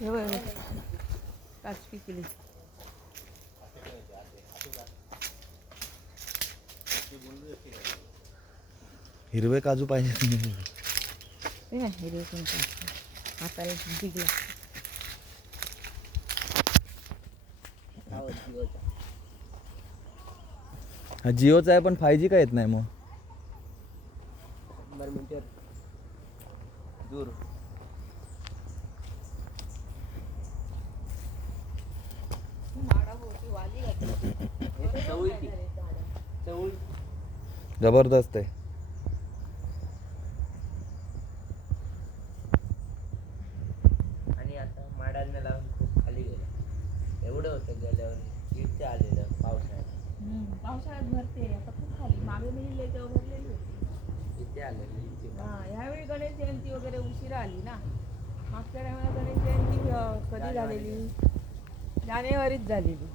हे बघ काच पिकली. हिरवे काजू पाहिजे. हिरवे कोणते हाताला दिगला. हा जिओचा आहे पण 5G का येत नाही मग. दूर जबरदस्त आहे. आणि आता माडांना लावून खूप खाली गेलं. एवढं होतं गेल्यावर इथे आलेलं पावसाळ्यात भरते. आता खूप खाली मागे मिळले तेव्हा भरलेली होती. इथे आलेलं इथे. ह्यावेळी गणेश जयंती वगैरे उशिरा आली ना. मागच्या टायमाला गणेश जयंती कधी झालेली? जानेवारीत झालेली.